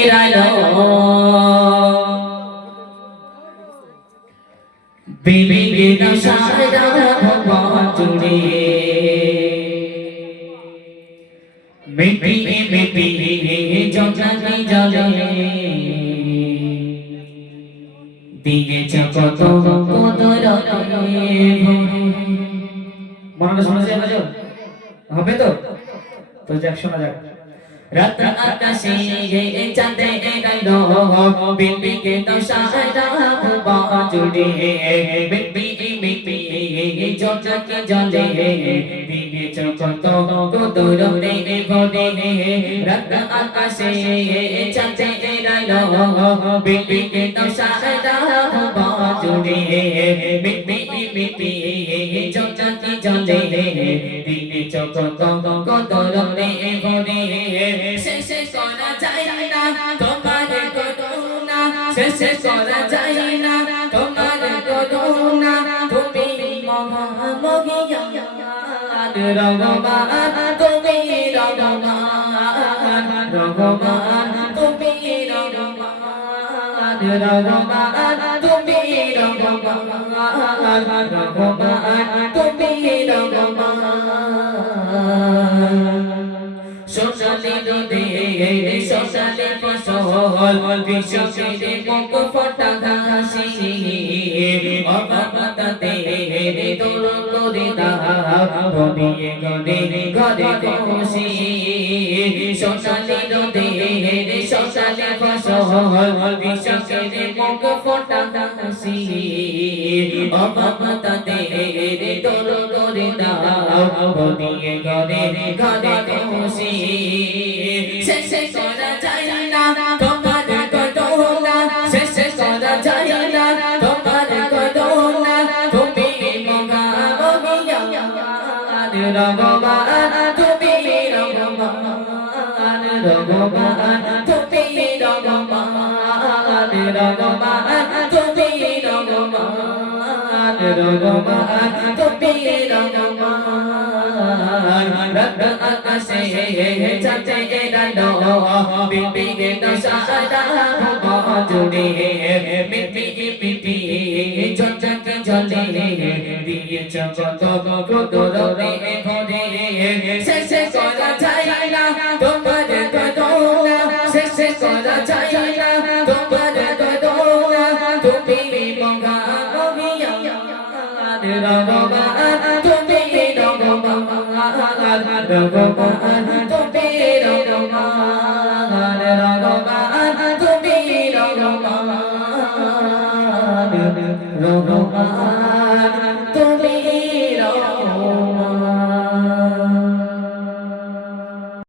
এরালো বিভিন্ন সারা ভগবান জুড়ে মিটিয়ে মিটিয়ে জগতে জলে দিয়েছ কত কদরতে মনে শোনাছে হবে তো তো যাক শোনা যাক রাত আকাশে চাঁদে গাইলো বিবিকে তো সারা ভুবন জুড়ে বিবি বিবি জগতে জলে দিয়েছ কত কদরতে ভরে রাত আকাশে চাঁদে গাইলো বিবিকে তো সারা ভুবন জুড়ে বিবি বিবি জগতে জলে দিয়েছ কত কদরতে ভরে শেষ করা যায় না তোমার করুণা শেষ করা যায় না তোমার করুণা তুমি মহামহিয়ান রহমান তুমি রহমান রহমান তুমি রহমান রহমান তুমি রহমান রহমান তুমি রহমান সোনালি রোদে সোনালি ফসল বিশ্বকে মুখ ফটা ঘাসি অবাবতাতে তোর করে দাও গড়িয়ে গড়ে ঘরে খুশি সোনালি রোদে সোনালি ফসল বিশ্বকে মুখ ফটা ঘাসি অবাবতাতে তোর করে দাও গড়িয়ে গড়ে ঘরে খুশি শেষ করা যায় না তোমার করুণা শেষ করা যায় না তোমার করুণা তুমি মহামহিয়ান রহমান তুমি রহমান রহমান তুমি রহমান রহমান তুমি রহমান রহমান তুমি রহমান রাত আকাশে চাঁদে গাইলো বিবিকে তো সারা ভুবন জুড়ে মিটি মিটি জগতে জলে দিয়েছ কত কদরতে ভরে শেষ করা যায় না তোমার করুণা শেষ করা যায় না তোমার করুণা তুমি মহামহিয়ান রহমান তুমি রহমান রহমান তুমি রহমান রহমান তুমি রহমান রহমান